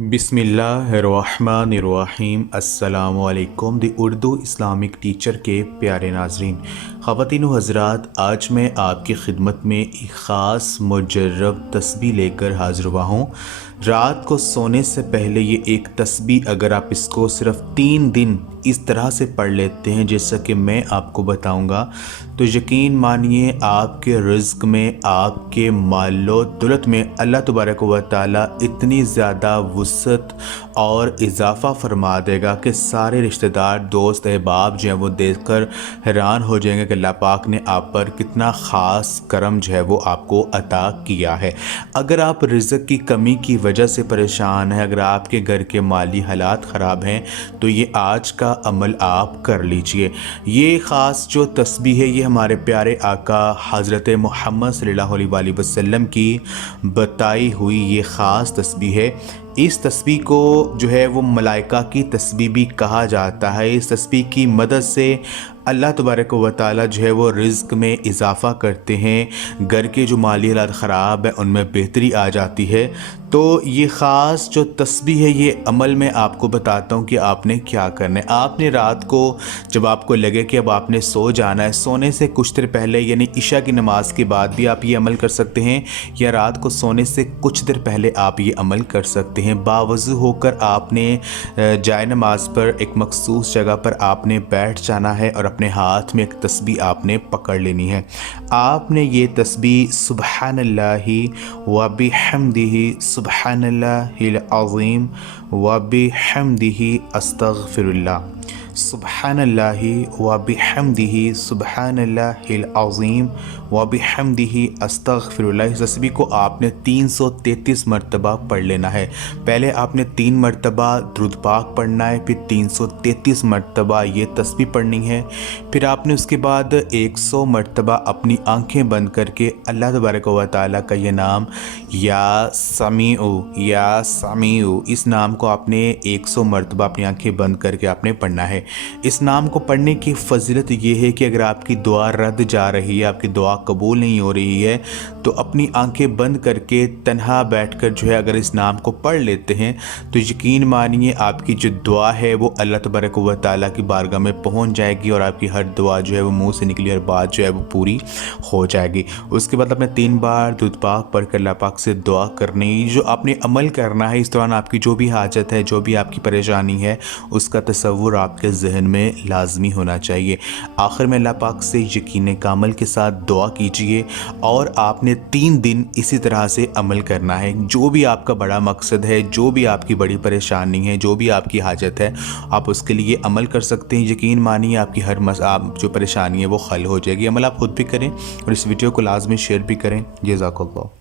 बिस्मिल्लाहिर्रहमानिर्रहीम। अस्सलामु अलैकुम। दी उर्दू इस्लामिक टीचर के प्यारे नाज़रीन, ख़वातीन व हज़रात, आज मैं आपकी खिदमत में एक ख़ास मुजर्रब तस्बीह लेकर हाज़िर हुआ हूँ। रात को सोने से पहले ये एक तस्बीह अगर आप इसको सिर्फ़ 3 दिन इस तरह से पढ़ लेते हैं जैसा कि मैं आपको बताऊंगा, तो यकीन मानिए आपके रिज़्क़ में, आपके मालो दौलत में अल्लाह तबारक व तआला इतनी ज़्यादा वुसअत और इजाफ़ा फरमा देगा कि सारे रिश्तेदार, दोस्त, अहबाब जो हैं वो देखकर हैरान हो जाएंगे कि अल्लाह पाक ने आप पर कितना ख़ास करम जो है वो आपको अता किया है। अगर आप रिज़्क़ की कमी की वजह से परेशान हैं, अगर आपके घर के माली हालात ख़राब हैं, तो ये आज का अमल आप कर लीजिए। ये ख़ास जो तस्बीह है ये हमारे प्यारे आका हज़रत मोहम्मद सल्लल्लाहु अलैहि वसल्लम की बताई हुई ये ख़ास तस्बीह है। इस तस्बीह को जो है वो मलाइका की तस्बीह भी कहा जाता है। इस तस्बीह की मदद से अल्लाह तबारक व तआला जो है वो रिज़्क़ में इजाफ़ा करते हैं। घर के जो माली हालात ख़राब है उनमें बेहतरी आ जाती है। तो ये ख़ास जो तस्बीह है ये अमल में आपको बताता हूँ कि आपने क्या करना है। आपने रात को जब आपको लगे कि अब आपने सो जाना है, सोने से कुछ देर पहले यानी इशा की नमाज़ के बाद भी आप ये अमल कर सकते हैं, या रात को सोने से कुछ देर पहले आप ये अमल कर सकते हैं। बावज़ू होकर आपने जाए नमाज पर एक मखसूस जगह पर आपने बैठ जाना है और अपने हाथ में एक तस्बीह आपने पकड़ लेनी है। आपने ये तस्बीह सुब्हानल्लाहि व बिहम्दिही सुब्हानल्लाहिल अज़ीम व बिहम्दिही अस्तग़फिरुल्लाह, सुब्हानल्लाहि व बिहम्दिही सुब्हानल्लाहिल अज़ीम व बिहम्दिही अस्तग़फिरुल्लाह। इस तस्बीह को आपने 333 मरतबा पढ़ लेना है। पहले आपने 3 मरतबा दुरूद पाक पढ़ना है, फिर 333 मरतबा ये तस्बीह पढ़नी है। फिर आपने उसके बाद 100 मरतबा अपनी आंखें बंद करके अल्लाह तबारक व तआला का ये नाम या समीउ, इस नाम को आपने 100 मरतबा अपनी आंखें बंद करके आपने पढ़ना है। इस नाम को पढ़ने की फजीलत ये है कि अगर आपकी दुआ रद्द जा रही है, आपकी दुआ कबूल नहीं हो रही है, तो अपनी आंखें बंद करके तन्हा बैठकर जो है अगर इस नाम को पढ़ लेते हैं तो यकीन मानिए आपकी जो दुआ है वो अल्लाह तबारक व तआला की बारगाह में पहुंच जाएगी और आपकी हर दुआ जो है वो मुंह से निकली हर बात जो है वो पूरी हो जाएगी। उसके बाद आपने 3 बार दुरूद पाक पढ़ कर अल्लाह पाक से दुआ करनी। जो आपने अमल करना है, इस दौरान आपकी जो भी हाजत है, जो भी आपकी परेशानी है, उसका तसव्वुर आपके जहन में लाजमी होना चाहिए। आखिर में अल्लाह पाक से यकीन कामिल के साथ दुआ कीजिए और आपने 3 दिन इसी तरह से अमल करना है। जो भी आपका बड़ा मकसद है, जो भी आपकी बड़ी परेशानी है, जो भी आपकी हाजत है, आप उसके लिए अमल कर सकते हैं। यकीन मानिए आपकी हर आप जो परेशानी है वो हल हो जाएगी। अमल आप खुद भी करें और इस वीडियो को लाजमी शेयर भी करें। जज़ाकल्लाह।